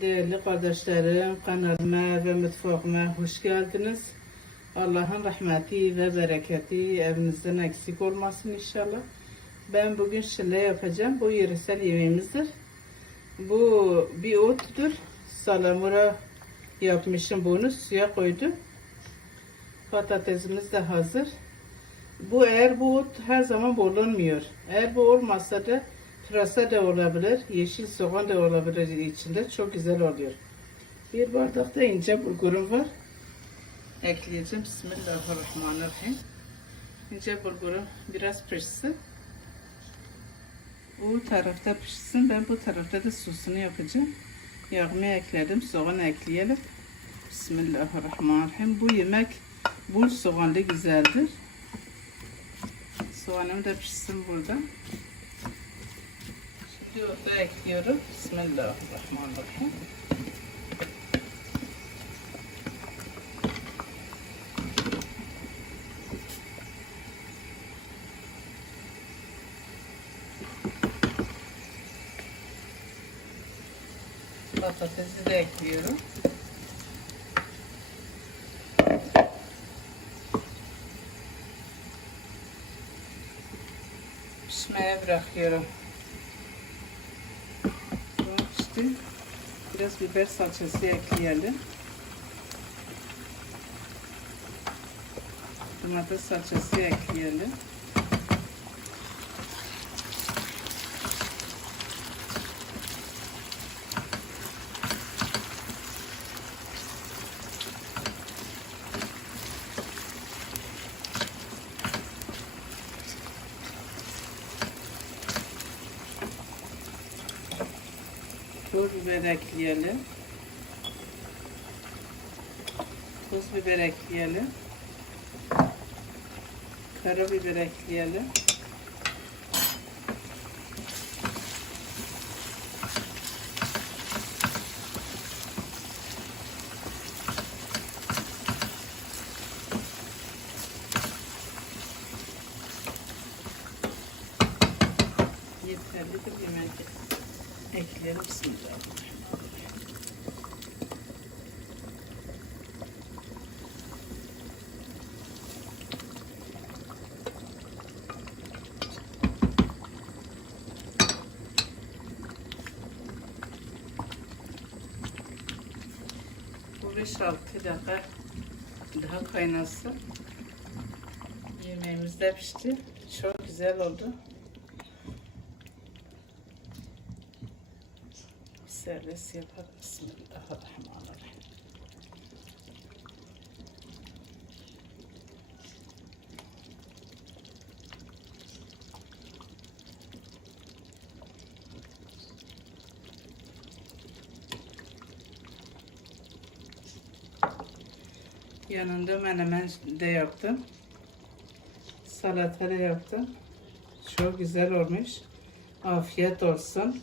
Değerli kardeşlerim, kanalıma ve mutfağıma hoş geldiniz. Allah'ın rahmeti ve bereketi evinizden eksik olmasın inşallah. Ben bugün şile yapacağım. Bu yöresel yemeğimizdir. Bu bir ottur. Salamura yapmışım bunu. Suya koydum. Patatesimiz de hazır. Bu eğer bu ot her zaman bulunmuyor. Eğer bu olmazsa da pırasa da olabilir, yeşil soğan da olabilir içinde. Çok güzel oluyor. Bir bardak da ince bulgurum var. Ekleyeceğim. Bismillahirrahmanirrahim. İnce bulgurum biraz pişsin. Bu tarafta pişsin. Ben bu tarafta da sosunu yapacağım. Yağımı ekledim. Soğan ekleyelim. Bismillahirrahmanirrahim. Bu yemek bul soğanlı güzeldir. Soğanım da pişsin burada. Otu ekliyorum. Bismillahirrahmanirrahim. Patatesi de ekliyorum. pişmeye bırakıyorum. Bu pişti. Biraz biber salçası ekleyelim. Domates salçası ekleyelim. Pul biber ekleyelim. Tuz biber ekleyelim. Karabiber ekleyelim. Yeterlidir yemek ekleyelim. Bismillahirrahmanirrahim. Bu 5-6 dakika daha kaynasın. Yemeğimiz de pişti. Çok güzel oldu. Servis yapar. Bismillahirrahmanirrahim. Yanında menemen de yaptım. Salata da yaptım. Çok güzel olmuş. Afiyet olsun.